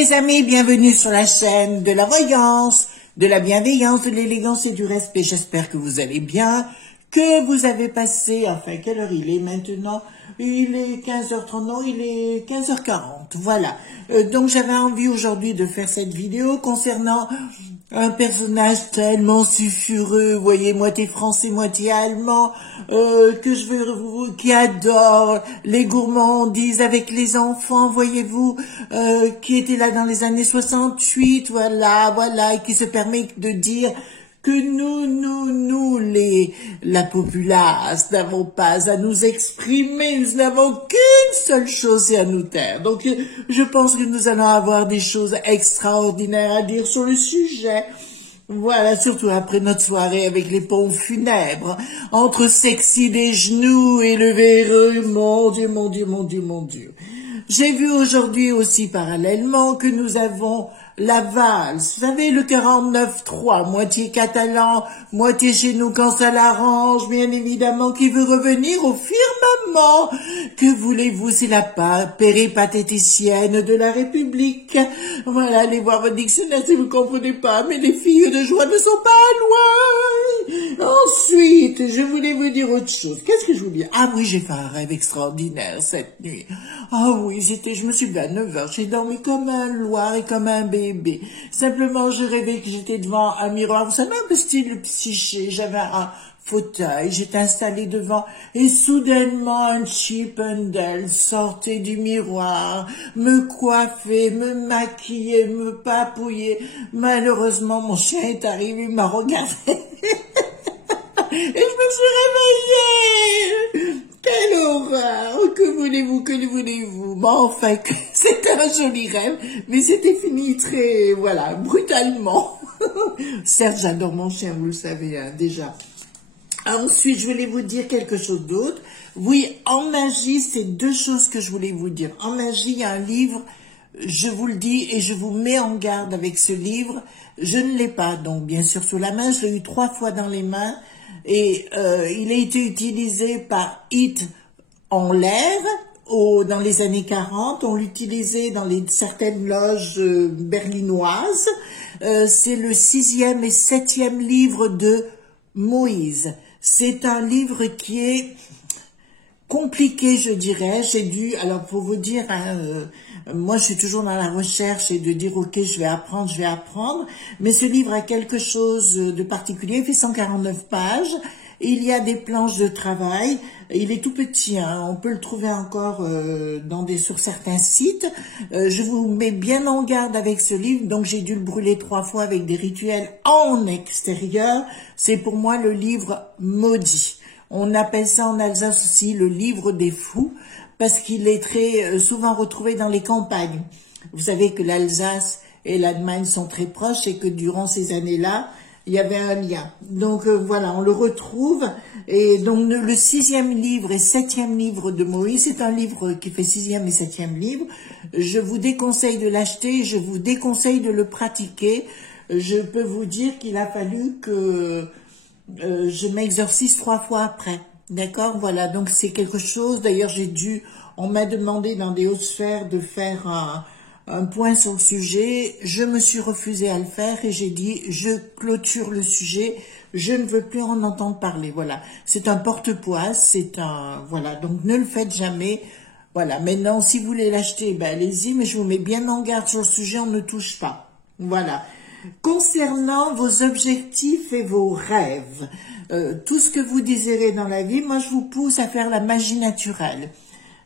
mes amis, bienvenue sur la chaîne de la voyance, de la bienveillance, de l'élégance et du respect. J'espère que vous allez bien, que vous avez passé, enfin, quelle heure il est maintenant? Il est 15h30, non, il est 15h40, voilà. Donc j'avais envie aujourd'hui de faire cette vidéo concernant un personnage tellement sulfureux, vous voyez, moitié français, moitié allemand, que je veux, qui adore les gourmandises avec les enfants, voyez-vous, qui était là dans les années 68, voilà, et qui se permet de dire que nous, la populace, n'avons pas à nous exprimer, nous n'avons qu'une seule chose, c'est à nous taire. Donc, je pense que nous allons avoir des choses extraordinaires à dire sur le sujet. Voilà, surtout après notre soirée avec les pompes funèbres, entre sexy des genoux et le véreux, mon Dieu, mon Dieu, mon Dieu, mon Dieu. J'ai vu aujourd'hui aussi parallèlement que nous avons la valse, vous savez, le 49-3, moitié catalan, moitié chez nous quand ça l'arrange, bien évidemment, qui veut revenir au firmament. Que voulez-vous, c'est la péripatéticienne de la République. Voilà, allez voir votre dictionnaire si vous ne comprenez pas, mais les filles de joie ne sont pas loin. Ensuite, je voulais vous dire autre chose. Qu'est-ce que je voulais dire? Ah oui, j'ai fait un rêve extraordinaire cette nuit. Ah oui, je me suis levée à 9h, j'ai dormi comme un loir et comme un bébé. Simplement, je rêvais que j'étais devant un miroir, vous savez, un peu style Psyché, j'avais un fauteuil, j'étais installée devant, et soudainement, un Chippendale sortait du miroir, me coiffait, me maquillait, me papouillait. Malheureusement, mon chien est arrivé, il m'a regardé, et je me suis réveillée. Quelle horreur! Que voulez-vous, que voulez-vous? Bon, enfin, c'était un joli rêve, mais c'était fini très, voilà, brutalement. Certes, j'adore mon chien, vous le savez, hein, déjà. Ensuite, je voulais vous dire quelque chose d'autre. Oui, en magie, c'est deux choses que je voulais vous dire. En magie, il y a un livre, je vous le dis, et je vous mets en garde avec ce livre. Je ne l'ai pas, donc, bien sûr, sous la main. Je l'ai eu 3 fois dans les mains. Et il a été utilisé par Hit en l'air dans les années 40. On l'utilisait dans certaines loges berlinoises. C'est le 6e et 7e livre de Moïse. C'est un livre qui est compliqué, je dirais. Alors pour vous dire, hein, moi je suis toujours dans la recherche et de dire ok, je vais apprendre, mais ce livre a quelque chose de particulier, il fait 149 pages, il y a des planches de travail, il est tout petit, hein, on peut le trouver encore sur certains sites. Je vous mets bien en garde avec ce livre, donc j'ai dû le brûler 3 fois avec des rituels en extérieur. C'est pour moi le livre maudit. On appelle ça en Alsace aussi le livre des fous, parce qu'il est très souvent retrouvé dans les campagnes. Vous savez que l'Alsace et l'Allemagne sont très proches et que durant ces années-là, il y avait un lien. Donc voilà, on le retrouve. Et donc le 6e livre et 7e livre de Moïse, c'est un livre qui fait 6e et 7e livre. Je vous déconseille de l'acheter, je vous déconseille de le pratiquer. Je peux vous dire qu'il a fallu que je m'exorcise 3 fois après. D'accord, voilà, donc c'est quelque chose, d'ailleurs on m'a demandé dans des hautes sphères de faire un point sur le sujet, je me suis refusée à le faire et j'ai dit, je clôture le sujet, je ne veux plus en entendre parler, voilà. C'est un porte-poisse, voilà, donc ne le faites jamais, voilà. Maintenant, si vous voulez l'acheter, ben allez-y, mais je vous mets bien en garde sur le sujet, on ne touche pas, voilà. Concernant vos objectifs et vos rêves, tout ce que vous désirez dans la vie, moi je vous pousse à faire la magie naturelle.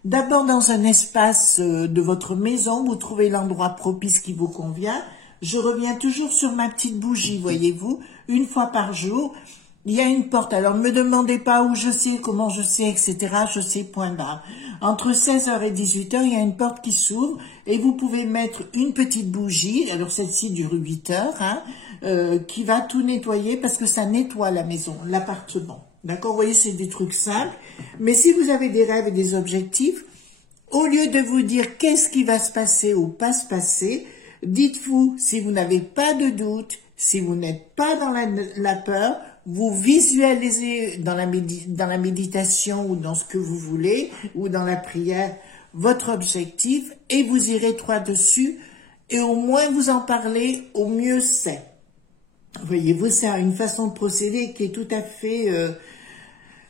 D'abord dans un espace de votre maison, vous trouvez l'endroit propice qui vous convient. Je reviens toujours sur ma petite bougie, voyez-vous, 1 fois par jour. Il y a une porte, alors ne me demandez pas où je sais, comment je sais, etc. Je sais, point barre. Entre 16h et 18h, il y a une porte qui s'ouvre et vous pouvez mettre une petite bougie, alors celle-ci dure 8 heures, hein, qui va tout nettoyer parce que ça nettoie la maison, l'appartement. D'accord, vous voyez, c'est des trucs simples. Mais si vous avez des rêves et des objectifs, au lieu de vous dire qu'est-ce qui va se passer ou pas se passer, dites-vous, si vous n'avez pas de doute, si vous n'êtes pas dans la peur, vous visualisez dans la méditation ou dans ce que vous voulez, ou dans la prière, votre objectif, et vous irez droit dessus, et au moins vous en parlez, au mieux c'est. Voyez-vous, c'est une façon de procéder qui est tout à fait,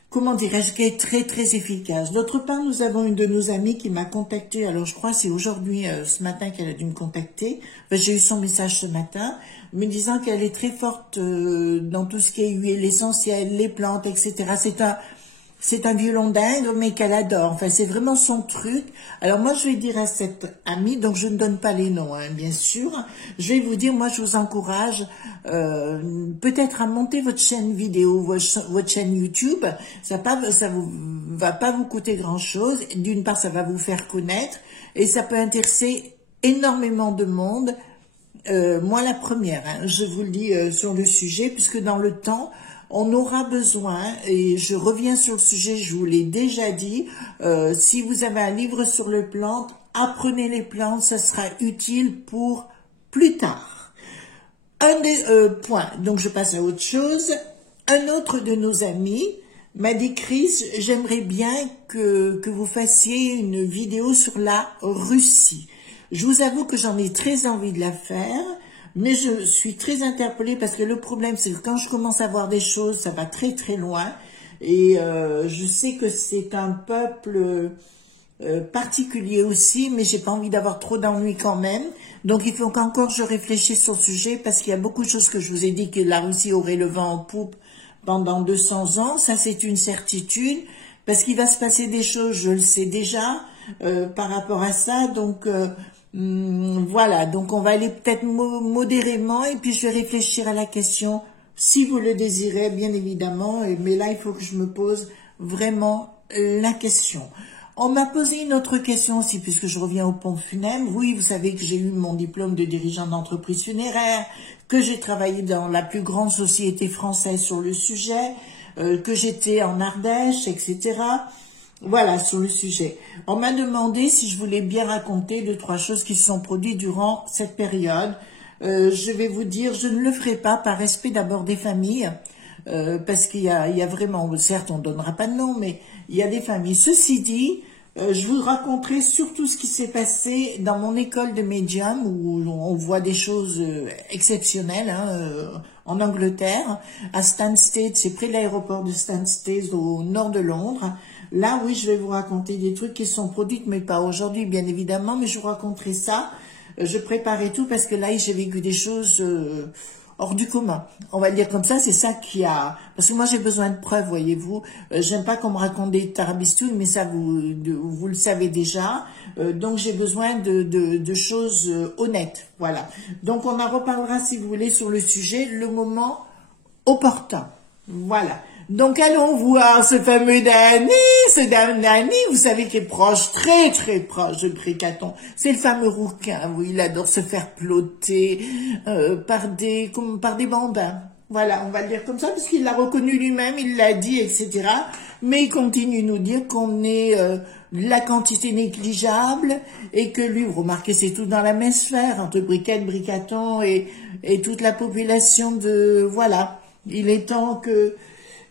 comment dirais-je, qui est très très efficace. D'autre part, nous avons une de nos amies qui m'a contacté, alors je crois que c'est aujourd'hui, ce matin qu'elle a dû me contacter, enfin, j'ai eu son message ce matin, me disant qu'elle est très forte dans tout ce qui est huile essentielle, les plantes, etc. C'est un violon d'Inde, mais qu'elle adore. Enfin, c'est vraiment son truc. Alors moi, je vais dire à cette amie, donc je ne donne pas les noms, hein, bien sûr. Je vais vous dire, moi, je vous encourage peut-être à monter votre chaîne vidéo, votre chaîne YouTube. Ça va pas vous coûter grand-chose. D'une part, ça va vous faire connaître et ça peut intéresser énormément de monde. Moi, la première, hein, je vous le dis sur le sujet, puisque dans le temps, on aura besoin, et je reviens sur le sujet, je vous l'ai déjà dit, si vous avez un livre sur les plantes, apprenez les plantes, ça sera utile pour plus tard. Un des points, donc je passe à autre chose. Un autre de nos amis m'a dit, Chris, j'aimerais bien que vous fassiez une vidéo sur la Russie. Je vous avoue que j'en ai très envie de la faire. Mais je suis très interpellée parce que le problème, c'est que quand je commence à voir des choses, ça va très très loin. Et je sais que c'est un peuple particulier aussi, mais j'ai pas envie d'avoir trop d'ennuis quand même. Donc il faut qu'encore je réfléchisse sur le sujet parce qu'il y a beaucoup de choses que je vous ai dit que la Russie aurait le vent en poupe pendant 200 ans. Ça, c'est une certitude parce qu'il va se passer des choses, je le sais déjà, par rapport à ça. Donc... voilà, donc on va aller peut-être modérément et puis je vais réfléchir à la question si vous le désirez, bien évidemment, mais là il faut que je me pose vraiment la question. On m'a posé une autre question aussi, puisque je reviens au pont funèbre. Oui, vous savez que j'ai eu mon diplôme de dirigeant d'entreprise funéraire, que j'ai travaillé dans la plus grande société française sur le sujet, que j'étais en Ardèche, etc., voilà, sur le sujet. On m'a demandé si je voulais bien raconter 2-3 choses qui se sont produites durant cette période. Je vais vous dire, je ne le ferai pas par respect d'abord des familles, parce qu'il y a vraiment, certes on ne donnera pas de nom, mais il y a des familles. Ceci dit, je vous raconterai surtout ce qui s'est passé dans mon école de médium, où on voit des choses exceptionnelles, hein, en Angleterre, à Stansted, c'est près de l'aéroport de Stansted, au nord de Londres. Là, oui, je vais vous raconter des trucs qui sont produits, mais pas aujourd'hui, bien évidemment, mais je vous raconterai ça. Je préparais tout parce que là, j'ai vécu des choses hors du commun. On va le dire comme ça, c'est ça qui a... Parce que moi, j'ai besoin de preuves, voyez-vous. J'aime pas qu'on me raconte des tarabistouilles, mais ça, vous le savez déjà. Donc, j'ai besoin de choses honnêtes. Voilà. Donc, on en reparlera, si vous voulez, sur le sujet, le moment opportun. Voilà. Donc, allons voir ce fameux Danny, vous savez, qui est proche, très très proche de Bricaton. C'est le fameux rouquin, oui, il adore se faire plotter par des bambins. Voilà, on va le dire comme ça, parce qu'il l'a reconnu lui-même, il l'a dit, etc. Mais il continue de nous dire qu'on est la quantité négligeable et que lui, vous remarquez, c'est tout dans la même sphère, entre Bricaton et toute la population de... Voilà, il est temps que...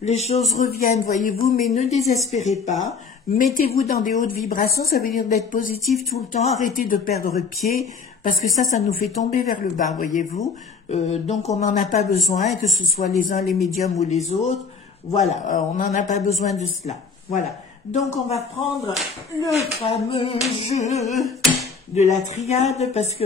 les choses reviennent, voyez-vous, mais ne désespérez pas. Mettez-vous dans des hautes vibrations, ça veut dire d'être positif tout le temps. Arrêtez de perdre pied, parce que ça nous fait tomber vers le bas, voyez-vous. Donc, on n'en a pas besoin, que ce soit les uns, les médiums ou les autres. Voilà, on n'en a pas besoin de cela. Voilà. Donc, on va prendre le fameux jeu de la triade, parce que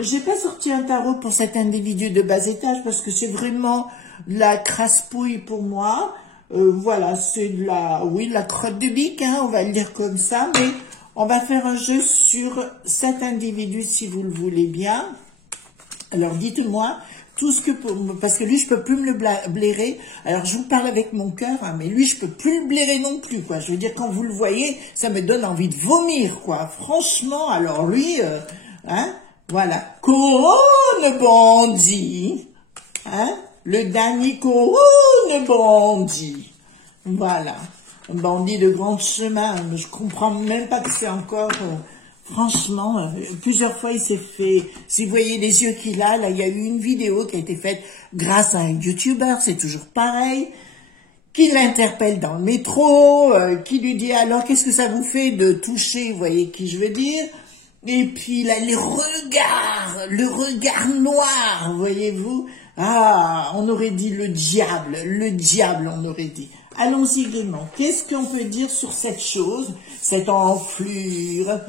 j'ai pas sorti un tarot pour cet individu de bas étage, parce que c'est vraiment... la crasse-pouille pour moi, voilà, c'est de la crotte de bique, hein, on va le dire comme ça, mais on va faire un jeu sur cet individu si vous le voulez bien. Alors dites-moi tout ce que, parce que lui je peux plus me le blairer, alors je vous parle avec mon cœur, hein, mais lui je peux plus le blairer non plus, quoi. Je veux dire, quand vous le voyez, ça me donne envie de vomir, quoi. Franchement, alors lui, hein, voilà, couronne bandit, hein. Le dernier couronne bandit. Voilà. Un bandit de grand chemin. Je comprends même pas que c'est encore... franchement, plusieurs fois il s'est fait... Si vous voyez les yeux qu'il a, là, il y a eu une vidéo qui a été faite grâce à un YouTuber, c'est toujours pareil, qui l'interpelle dans le métro, qui lui dit « Alors, qu'est-ce que ça vous fait de toucher ?» Vous voyez qui je veux dire. Et puis là, les regards, le regard noir, voyez-vous. Ah, on aurait dit le diable, on aurait dit. Allons-y gaiement. Qu'est-ce qu'on peut dire sur cette chose, cette enflure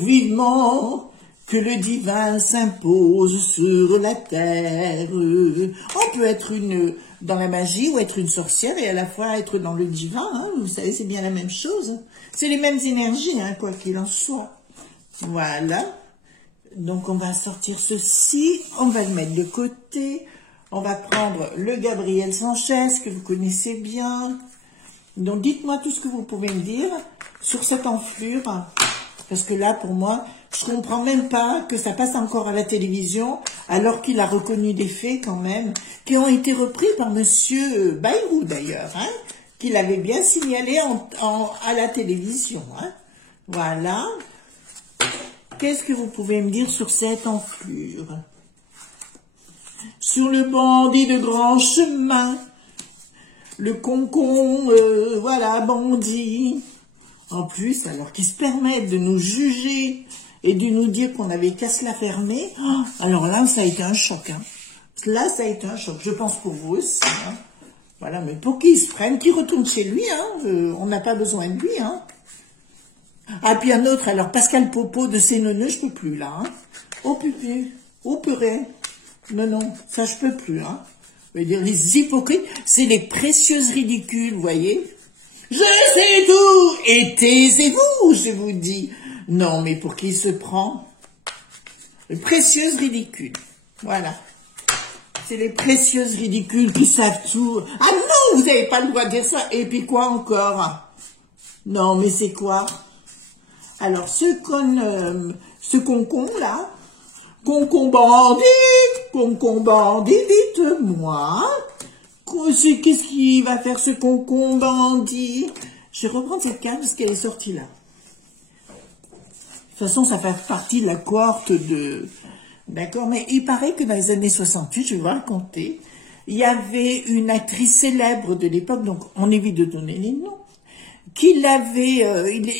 vivement que le divin s'impose sur la terre. On peut être dans la magie ou être une sorcière et à la fois être dans le divin, hein, vous savez, c'est bien la même chose. C'est les mêmes énergies, hein, quoi qu'il en soit. Voilà. Donc on va sortir ceci, on va le mettre de côté. On va prendre le Gabriel Sanchez, que vous connaissez bien. Donc dites-moi tout ce que vous pouvez me dire sur cette enflure. Parce que là, pour moi, je comprends même pas que ça passe encore à la télévision, alors qu'il a reconnu des faits quand même, qui ont été repris par monsieur Bayrou d'ailleurs, hein, qu'il avait bien signalé à la télévision. Hein. Voilà. Qu'est-ce que vous pouvez me dire sur cette enflure? Sur le bandit de grand chemin, le concon, voilà, bandit. En plus, alors qu'ils se permettent de nous juger et de nous dire qu'on avait qu'à se la fermer, oh, alors là, ça a été un choc. Hein. Là, ça a été un choc. Je pense pour vous aussi. Hein. Voilà, mais pour qu'ils se prennent, qu'ils retournent chez lui. Hein. On n'a pas besoin de lui. Hein. Ah, puis un autre, alors Pascal Popo de Sénoneux, je peux plus là. Hein. Oh pupu, oh purée. Non, ça je peux plus. Hein. Je veux dire, les hypocrites, c'est les précieuses ridicules, vous voyez. Je sais tout, et taisez-vous, je vous dis. Non, mais pour qui il se prend? Les précieuses ridicules. Voilà. C'est les précieuses ridicules qui savent tout. Ah non, vous n'avez pas le droit de dire ça. Et puis quoi encore? Non, mais c'est quoi? Alors, ce concon là, concon bandit, dites-moi. Qu'est-ce qu'il va faire ce concon bandit? Je vais reprendre cette carte parce qu'elle est sortie là. De toute façon, ça fait partie de la cohorte de... D'accord, mais il paraît que dans les années 68, je vais vous raconter, il y avait une actrice célèbre de l'époque, donc on évite de donner les noms, qu'il avait,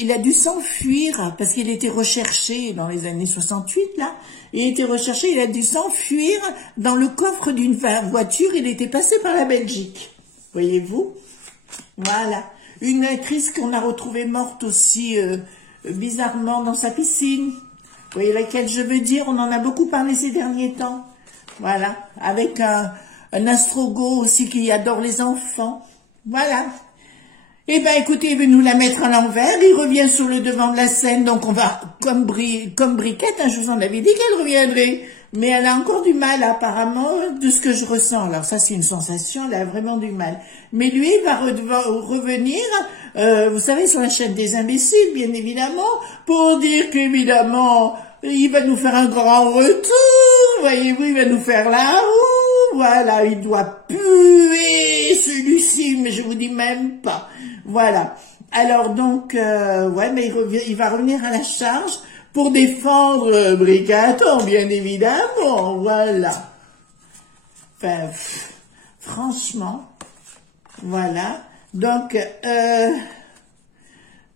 il a dû s'enfuir parce qu'il était recherché dans les années 68, là. Il était recherché, il a dû s'enfuir dans le coffre d'une voiture, il était passé par la Belgique. Voyez-vous? Voilà. Une actrice qu'on a retrouvée morte aussi, bizarrement, dans sa piscine. Vous voyez laquelle je veux dire? On en a beaucoup parlé ces derniers temps. Voilà. Avec un astrogo aussi qui adore les enfants. Voilà. Eh ben, écoutez, il veut nous la mettre à l'envers, il revient sur le devant de la scène, donc on va, comme Briquette, hein, je vous en avais dit qu'elle reviendrait, mais elle a encore du mal, apparemment, de ce que je ressens. Alors ça, c'est une sensation, elle a vraiment du mal. Mais lui, il va revenir, vous savez, sur la chaîne des imbéciles, bien évidemment, pour dire qu'évidemment, il va nous faire un grand retour, voyez-vous, il va nous faire la roue, voilà, il doit puer celui-ci, mais je vous dis même pas. Voilà. Alors donc, ouais, mais il va revenir à la charge pour défendre Bricaton, bien évidemment. Voilà. Enfin, franchement, voilà. Donc,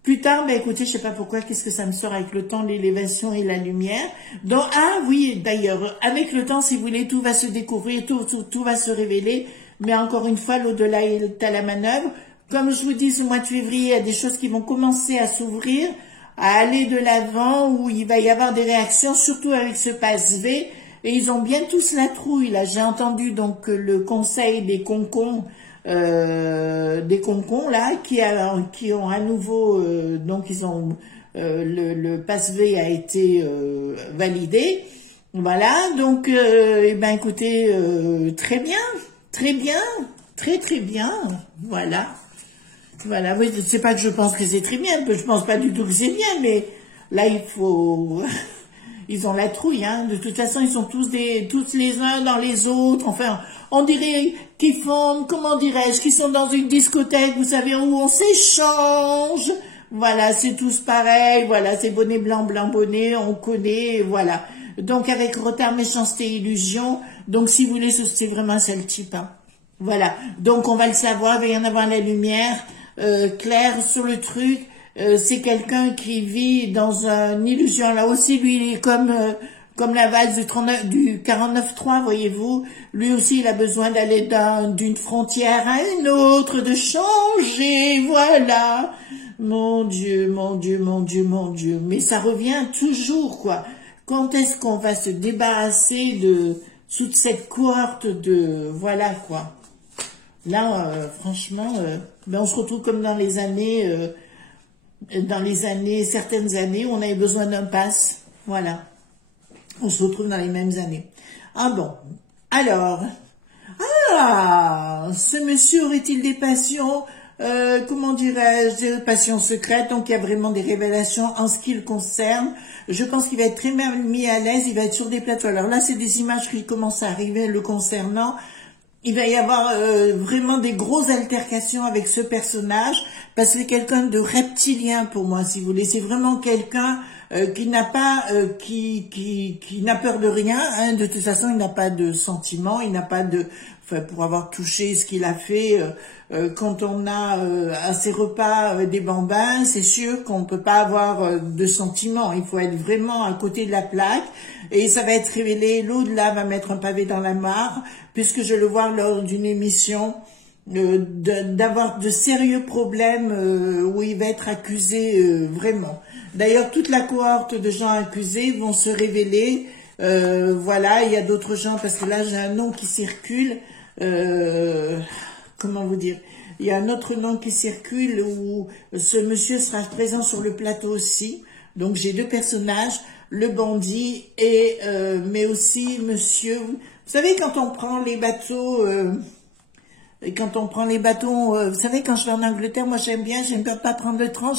plus tard, ben écoutez, je sais pas pourquoi, qu'est-ce que ça me sort avec le temps, l'élévation et la lumière. Donc, ah oui, d'ailleurs, avec le temps, si vous voulez, tout va se découvrir, tout va se révéler. Mais encore une fois, l'au-delà est à la manœuvre. Comme je vous dis, ce mois de février, il y a des choses qui vont commencer à s'ouvrir, à aller de l'avant, où il va y avoir des réactions, surtout avec ce passe-V. Et ils ont bien tous la trouille, là. J'ai entendu donc le conseil des concons, là, qui ont à nouveau, donc ils ont, le passe-V a été validé. Voilà, donc, eh ben écoutez, très bien, très bien, voilà. Voilà, oui, c'est pas que je pense que c'est très bien, je pense pas du tout que c'est bien, mais là, il faut... Ils ont la trouille, hein. De toute façon, ils sont tous les uns dans les autres. Enfin, on dirait qu'ils font, comment dirais-je, qu'ils sont dans une discothèque, vous savez, où on s'échange. Voilà, c'est tous pareil. Voilà, c'est bonnet blanc, blanc bonnet, on connaît, voilà. Donc, avec retard, méchanceté, illusion. Donc, si vous voulez, c'est vraiment ça le type, hein. Voilà. Donc, on va le savoir, il va y en avoir la lumière claire sur le truc. c'est quelqu'un qui vit dans une illusion. Là aussi, lui, il est comme la valse du 49.3, voyez-vous. Lui aussi, il a besoin d'aller d'une frontière à une autre, de changer, voilà. Mon Dieu, mon Dieu, mon Dieu, mon Dieu. Mais ça revient toujours, quoi. Quand est-ce qu'on va se débarrasser de toute cette cohorte de... Voilà, quoi. Là, franchement, ben on se retrouve comme dans les années, certaines années où on avait besoin d'un pass. Voilà. On se retrouve dans les mêmes années. Ah bon. Alors, ce monsieur aurait-il des passions, comment dirais-je, des passions secrètes, donc il y a vraiment des révélations en ce qui le concerne. Je pense qu'il va être très bien mis à l'aise, il va être sur des plateaux. Alors là, c'est des images qui commencent à arriver le concernant. Il va y avoir vraiment des grosses altercations avec ce personnage, parce que c'est quelqu'un de reptilien pour moi, si vous voulez. C'est vraiment quelqu'un qui n'a pas, qui n'a peur de rien. Hein. De toute façon, il n'a pas de sentiments, il n'a pas de, enfin, pour avoir touché ce qu'il a fait. Quand on a à ses repas des bambins, c'est sûr qu'on ne peut pas avoir de sentiments. Il faut être vraiment à côté de la plaque. Et ça va être révélé, l'au-delà va mettre un pavé dans la mare, puisque je le vois lors d'une émission d'avoir de sérieux problèmes où il va être accusé vraiment. D'ailleurs, toute la cohorte de gens accusés vont se révéler. Voilà, il y a d'autres gens, parce que là j'ai un nom qui circule. Comment vous dire, il y a un autre nom qui circule où ce monsieur sera présent sur le plateau aussi. Donc j'ai deux personnages, le bandit et mais aussi monsieur. Vous savez, quand on prend les bateaux, vous savez, quand je vais en Angleterre, moi j'aime pas prendre le train,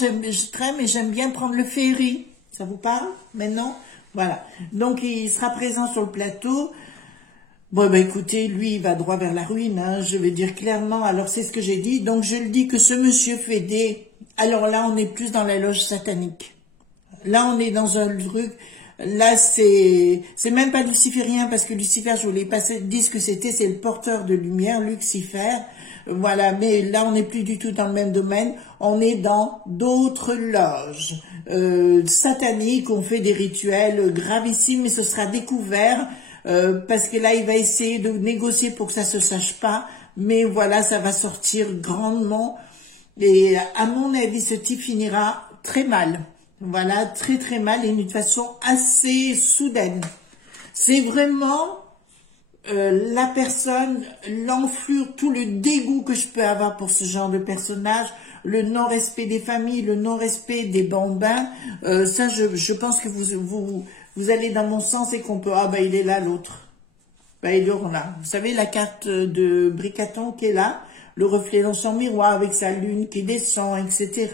mais j'aime bien prendre le ferry. Ça vous parle maintenant? Voilà. Donc il sera présent sur le plateau. Bon, ben écoutez, lui, il va droit vers la ruine, hein, je vais dire clairement. Alors, c'est ce que j'ai dit. Donc, je le dis que ce monsieur fait des... Alors là, on est plus dans la loge satanique. Là, on est dans un truc... Là, c'est même pas luciférien, parce que Lucifer, je voulais pas dire ce que c'était, c'est le porteur de lumière, Lucifer. Voilà, mais là, on n'est plus du tout dans le même domaine. On est dans d'autres loges sataniques. On fait des rituels gravissimes, mais ce sera découvert... parce que là, il va essayer de négocier pour que ça se sache pas, mais voilà, ça va sortir grandement, et à mon avis, ce type finira très mal, voilà, très très mal, et d'une façon assez soudaine. C'est vraiment la personne, l'enflure, tout le dégoût que je peux avoir pour ce genre de personnage, le non-respect des familles, le non-respect des bambins, ça, je pense que vous allez dans mon sens, et qu'on peut... Ah, bah, il est là, l'autre. Bah, il est là. Vous savez, la carte de Bricaton qui est là, le reflet dans son miroir avec sa lune qui descend, etc.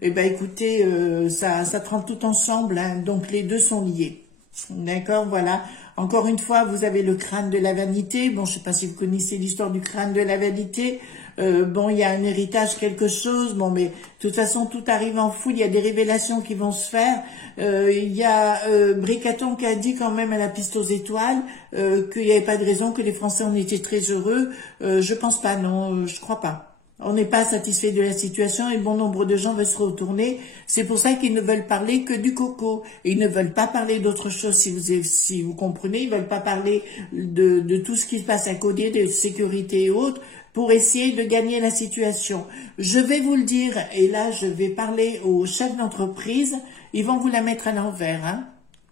Eh ben, écoutez, ça trempe tout ensemble, hein, donc les deux sont liés. D'accord, voilà. Encore une fois, vous avez le crâne de la vanité. Bon, je sais pas si vous connaissez l'histoire du crâne de la vanité. Bon, il y a un héritage, quelque chose. Bon, mais de toute façon, tout arrive en foule. Il y a des révélations qui vont se faire. Il y a Bricaton qui a dit quand même à la piste aux étoiles qu'il n'y avait pas de raison, que les Français en étaient très heureux. Je pense pas, non, je crois pas. On n'est pas satisfait de la situation et bon nombre de gens veulent se retourner. C'est pour ça qu'ils ne veulent parler que du coco. Ils ne veulent pas parler d'autre chose, si vous comprenez. Ils veulent pas parler de tout ce qui se passe à côté, de sécurité et autres, pour essayer de gagner la situation. Je vais vous le dire, et là je vais parler aux chefs d'entreprise, ils vont vous la mettre à l'envers. Hein.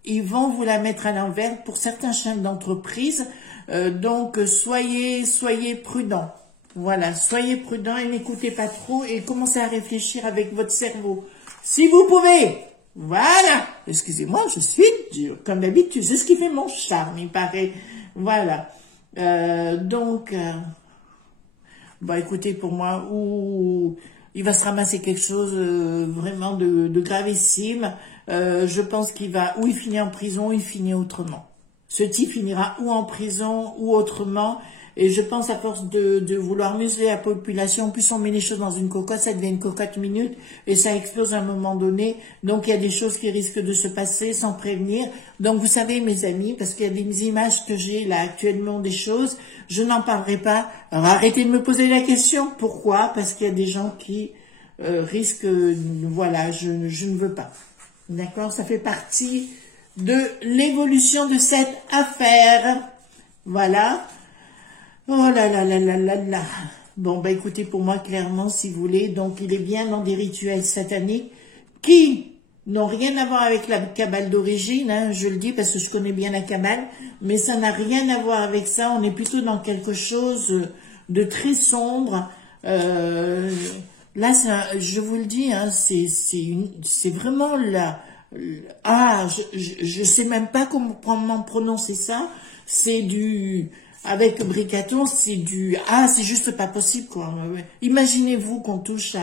Ils vont vous la mettre à l'envers pour certains chefs d'entreprise. Donc soyez prudents. Voilà, soyez prudents et n'écoutez pas trop et commencez à réfléchir avec votre cerveau. Si vous pouvez, voilà. Excusez-moi, je suis dur. Comme d'habitude, c'est ce qui fait mon charme, il paraît. Voilà. Bon, écoutez, pour moi, il va se ramasser quelque chose vraiment de gravissime. Je pense ou il finit en prison, ou il finit autrement. Ce type finira ou en prison ou autrement. Et je pense, à force de vouloir museler la population, plus on met les choses dans une cocotte, ça devient une cocotte minute et ça explose à un moment donné. Donc, il y a des choses qui risquent de se passer sans prévenir. Donc, vous savez, mes amis, parce qu'il y a des images que j'ai là actuellement, des choses, je n'en parlerai pas. Alors, arrêtez de me poser la question. Pourquoi? Parce qu'il y a des gens qui risque, voilà, je ne veux pas. D'accord? Ça fait partie de l'évolution de cette affaire. Voilà. Oh là là là là là là. Bon, bah écoutez, pour moi, clairement, si vous voulez, donc il est bien dans des rituels sataniques qui n'ont rien à voir avec la Kabbale d'origine, hein, je le dis parce que je connais bien la Kabbale, mais ça n'a rien à voir avec ça, on est plutôt dans quelque chose de très sombre. Là, je vous le dis, hein, c'est vraiment la... je sais même pas comment prononcer ça, c'est du... Avec Bricaton, c'est du... c'est juste pas possible, quoi. Imaginez-vous qu'on touche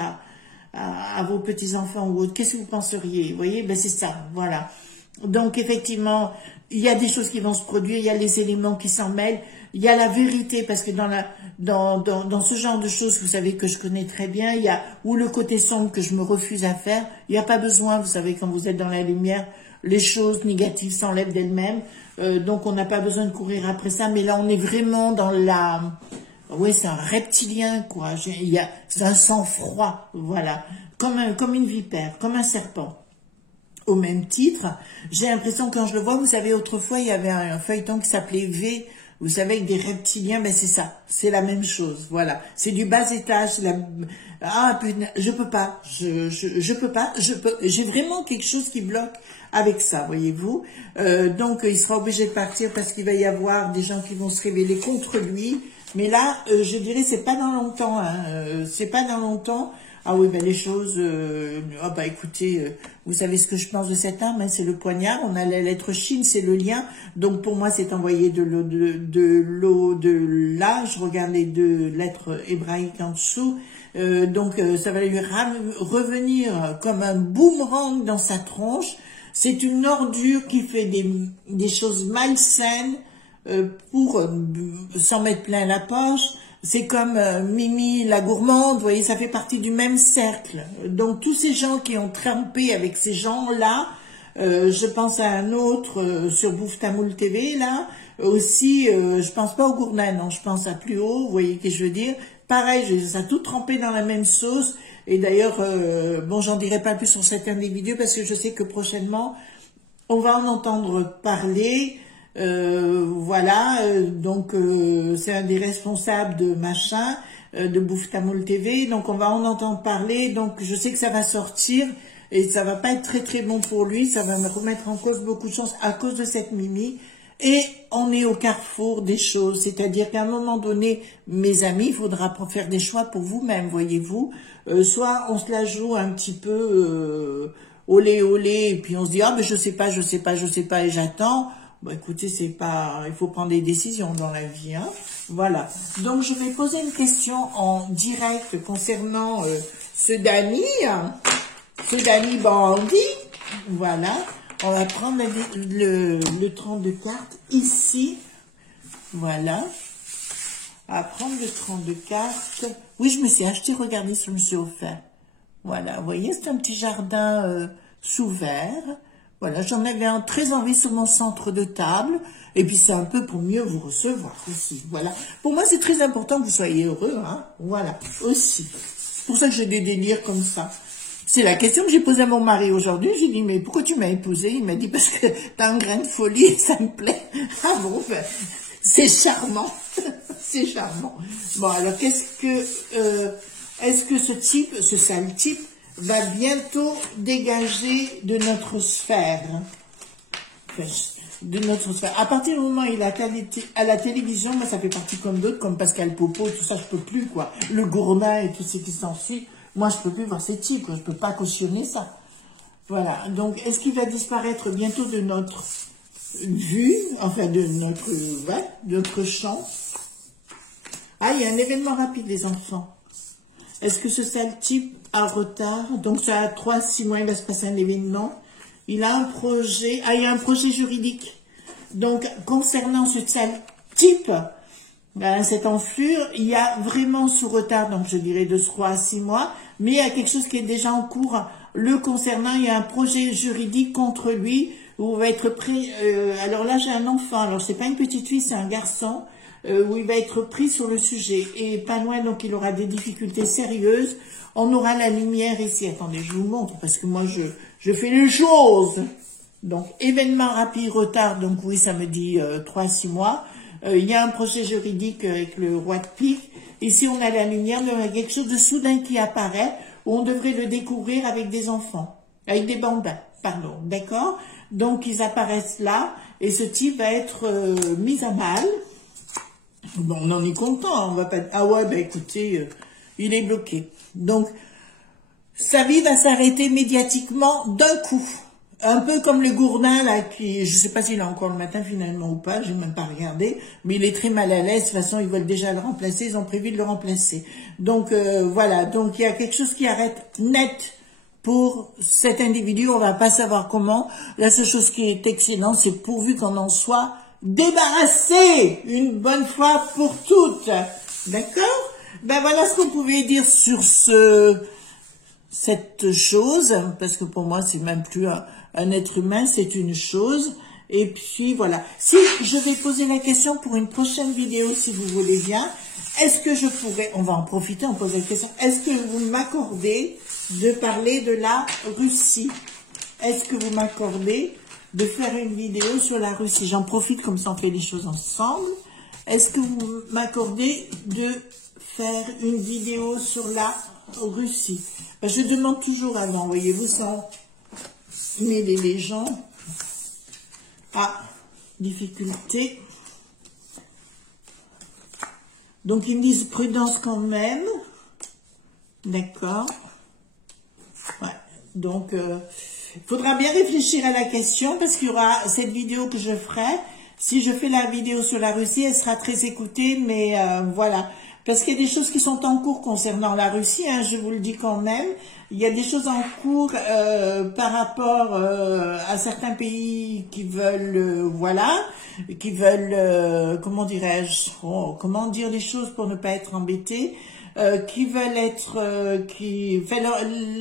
à vos petits-enfants ou autres. Qu'est-ce que vous penseriez? Vous voyez, ben c'est ça, voilà. Donc, effectivement, il y a des choses qui vont se produire, il y a les éléments qui s'en mêlent, il y a la vérité, parce que dans ce genre de choses, vous savez que je connais très bien, il y a ou le côté sombre que je me refuse à faire, il n'y a pas besoin, vous savez, quand vous êtes dans la lumière, les choses négatives s'enlèvent d'elles-mêmes, donc on n'a pas besoin de courir après ça, mais là on est vraiment dans la... Oui, c'est un reptilien, quoi, c'est un sang-froid, voilà, comme une vipère, comme un serpent. Au même titre, j'ai l'impression, quand je le vois, vous savez, autrefois, il y avait un feuilleton qui s'appelait V, vous savez, avec des reptiliens, ben c'est ça, c'est la même chose, voilà. C'est du bas étage, putain, je peux pas, j'ai vraiment quelque chose qui bloque avec ça, voyez-vous. Donc, il sera obligé de partir parce qu'il va y avoir des gens qui vont se révéler contre lui. Mais là, je dirais, c'est pas dans longtemps, hein, c'est pas dans longtemps. Ah oui, ben les choses, écoutez, vous savez ce que je pense de cette arme, hein, c'est le poignard, on a la lettre Chine, c'est le lien, donc pour moi c'est envoyé de l'au-delà, je regarde les deux lettres hébraïques en dessous, ça va lui revenir comme un boomerang dans sa tronche, c'est une ordure qui fait des choses malsaines pour s'en mettre plein la poche. C'est comme Mimi la gourmande, vous voyez, ça fait partie du même cercle. Donc tous ces gens qui ont trempé avec ces gens-là, je pense à un autre sur Bouffe Tamoul TV, là, aussi, je pense pas au Gournan, non, je pense à plus haut, vous voyez ce que je veux dire. Pareil, ça a tout trempé dans la même sauce. Et d'ailleurs, j'en dirai pas plus sur certaines des vidéos parce que je sais que prochainement, on va en entendre parler. C'est un des responsables de machin, de Bouffe Tamoul TV, donc on va en entendre parler, donc je sais que ça va sortir, et ça va pas être très très bon pour lui, ça va me remettre en cause beaucoup de choses à cause de cette Mimi, et on est au carrefour des choses, c'est-à-dire qu'à un moment donné, mes amis, il faudra faire des choix pour vous-même, voyez-vous, soit on se la joue un petit peu olé olé, et puis on se dit, mais je sais pas, et j'attends. Bon, écoutez, il faut prendre des décisions dans la vie, hein. Voilà. Donc, je vais poser une question en direct concernant ce Dany Bandit. Voilà. On va prendre le 32 cartes ici. Voilà. On va prendre le 32 cartes. Oui, je me suis acheté, regardez ce que je me suis offert. Voilà. Vous voyez, c'est un petit jardin sous verre. Voilà, j'en avais très envie sur mon centre de table. Et puis, c'est un peu pour mieux vous recevoir aussi. Voilà. Pour moi, c'est très important que vous soyez heureux, hein. Voilà. Aussi. C'est pour ça que j'ai des délires comme ça. C'est la question que j'ai posée à mon mari aujourd'hui. J'ai dit, mais pourquoi tu m'as épousé? Il m'a dit, parce que t'as un grain de folie et ça me plaît. Ah bon, c'est charmant. C'est charmant. Bon, alors, est-ce que ce sale type, va bientôt dégager de notre sphère. À partir du moment où il est à la télévision, moi ça fait partie comme d'autres, comme Pascal Popo, tout ça, je peux plus, quoi. Le Gourna et tout ce qui s'ensuit, moi je peux plus voir ces types, quoi. Je peux pas cautionner ça. Voilà. Donc, est-ce qu'il va disparaître bientôt de notre vue, enfin de notre champ? Ah, il y a un événement rapide, les enfants. Est-ce que ce sale type a retard? Donc, ça a 3-6 mois, il va se passer un événement. Il a un projet. Ah, il y a un projet juridique. Donc, concernant ce sale type, cette enflure, il y a vraiment sous retard, donc je dirais de 3 à 6 mois, mais il y a quelque chose qui est déjà en cours. Le concernant, il y a un projet juridique contre lui, où il va être pris. Alors là, j'ai un enfant. Alors, c'est pas une petite fille, c'est un garçon. où il va être pris sur le sujet. Et pas loin, donc il aura des difficultés sérieuses. On aura la lumière ici. Attendez, je vous montre, parce que moi, je fais les choses. Donc, événement rapide, retard, donc oui, ça me dit 3-6 mois. Il y a un procès juridique avec le roi de pique. Ici, on a la lumière, mais on a quelque chose de soudain qui apparaît, où on devrait le découvrir avec des enfants, avec des bambins, pardon, d'accord? Donc, ils apparaissent là, et ce type va être mis à mal. Bon, on en est content, on va pas... Ah ouais, ben écoutez, il est bloqué. Donc, sa vie va s'arrêter médiatiquement d'un coup. Un peu comme le Gourdin, là, qui, je sais pas s'il a encore le matin finalement ou pas, j'ai même pas regardé, mais il est très mal à l'aise. De toute façon, ils veulent déjà le remplacer, ils ont prévu de le remplacer. Donc, voilà. Donc, il y a quelque chose qui arrête net pour cet individu. On va pas savoir comment. La seule chose qui est excellente, c'est pourvu qu'on en soit débarrassé une bonne fois pour toutes. D'accord? Ben, voilà ce qu'on pouvait dire sur cette chose, parce que pour moi, c'est même plus un être humain, c'est une chose. Et puis, voilà. Si je vais poser la question pour une prochaine vidéo, si vous voulez bien, est-ce que je pourrais, on va en profiter, on pose la question, est-ce que vous m'accordez de parler de la Russie? Est-ce que vous m'accordez de faire une vidéo sur la Russie? J'en profite, comme ça on fait les choses ensemble. Est-ce que vous m'accordez de faire une vidéo sur la Russie? Je demande toujours avant, voyez-vous, sans mêler les gens. Ah, difficulté. Donc, ils me disent prudence quand même. D'accord. Ouais. Donc, il faudra bien réfléchir à la question, parce qu'il y aura cette vidéo que je ferai. Si je fais la vidéo sur la Russie, elle sera très écoutée, mais voilà. Parce qu'il y a des choses qui sont en cours concernant la Russie, hein, je vous le dis quand même. Il y a des choses en cours par rapport à certains pays qui veulent, voilà, qui veulent, comment dirais-je, comment dire les choses pour ne pas être embêtés, qui veulent être, enfin,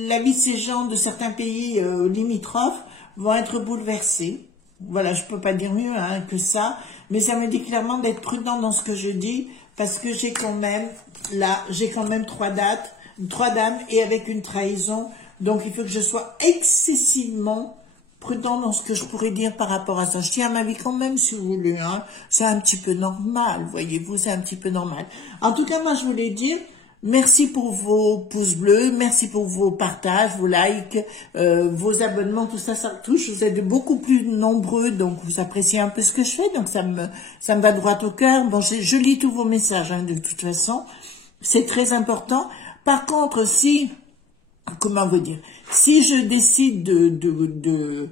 la vie de ces gens de certains pays limitrophes vont être bouleversés. Voilà, je peux pas dire mieux hein, que ça, mais ça me dit clairement d'être prudent dans ce que je dis, parce que j'ai quand même, là, j'ai quand même trois dames, et avec une trahison, donc il faut que je sois excessivement prudent dans ce que je pourrais dire par rapport à ça. Je tiens à ma vie quand même, si vous voulez, hein. C'est un petit peu normal, voyez-vous, c'est un petit peu normal. En tout cas, moi, je voulais dire, merci pour vos pouces bleus, merci pour vos partages, vos likes, vos abonnements, tout ça, ça me touche. Vous êtes beaucoup plus nombreux, donc vous appréciez un peu ce que je fais, donc ça me va droit au cœur. Bon, je lis tous vos messages, hein, de toute façon. C'est très important. Par contre, comment vous dire, si je décide de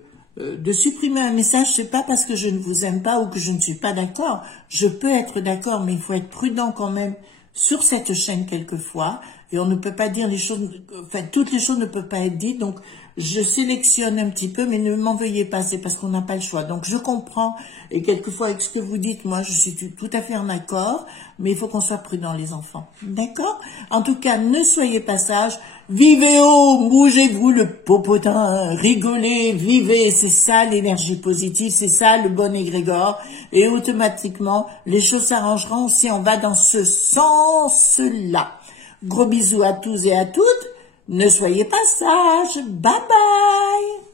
supprimer un message, c'est pas parce que je ne vous aime pas ou que je ne suis pas d'accord. Je peux être d'accord, mais il faut être prudent quand même sur cette chaîne quelquefois, et on ne peut pas dire les choses, enfin toutes les choses ne peuvent pas être dites, donc je sélectionne un petit peu, mais ne m'en veuillez pas, c'est parce qu'on n'a pas le choix. Donc je comprends, et quelquefois avec ce que vous dites, moi je suis tout à fait en accord, mais il faut qu'on soit prudent les enfants, d'accord? En tout cas, ne soyez pas sages, vivez haut, bougez-vous le popotin, rigolez, vivez, c'est ça l'énergie positive, c'est ça le bon égrégore, et automatiquement les choses s'arrangeront si on va dans ce sens-là. Gros bisous à tous et à toutes. Ne soyez pas sages. Bye bye.